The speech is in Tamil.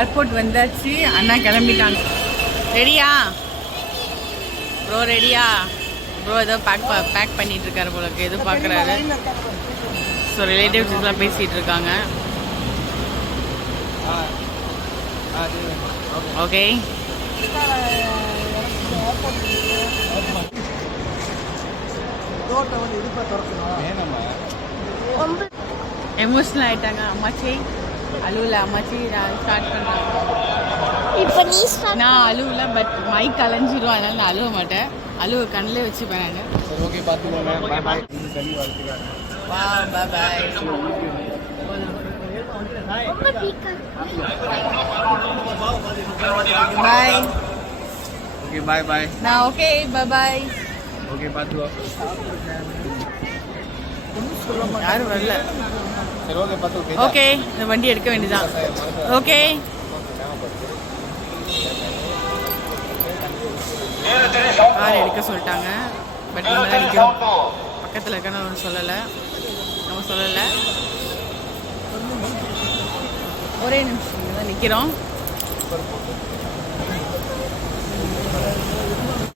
ஏர்போர்ட் வந்தாச்சு. அண்ணா கிளம்பிட்டாங்க. ரெடியா ப்ரோ? ரெடியா ப்ரோ? ஏதோ பேக் பண்ணிட்டு இருக்காரு போல இருக்கு. எதுவும் பார்க்குறாரு. ஸோ ரிலேட்டிவ்ஸ் இதெல்லாம் பேசிகிட்டு இருக்காங்க. ஓகே. எமோஷனல் ஆயிட்டாங்க அம்மாச்சி. அழுவல அம்மாச்சி. நான் ஸ்டார்ட் பண்ணுறேன். நான் அழுவல, பட் மைக் அலைஞ்சிரும், அதனால நான் அழுவ மாட்டேன். அழுவ கண்ணிலே வச்சுப்பேன் நான். ஓகே, பார்த்துக்கோங்க. பாய் பாய். வா பாய் பாய். பாய். ஓகே பாய் பாய். நான் ஓகே பாய் பாய். ஓகே, பார்த்துக்கோ. யாரும் வரல. சரி, ஓகே, பார்த்துக்கோ. ஓகே, இந்த வண்டி எடுக்க வேண்டியதான். ஓகே. கார் எடுக்க சொல்லிட்டாங்க. பட் நம்ம தான் நிற்கிறோம். பக்கத்தில் இருக்கணும் ஒன்றும் சொல்லலை. நம்ம சொல்லலை. ஒரே நிமிஷம் இங்கே தான் நிற்கிறோம்.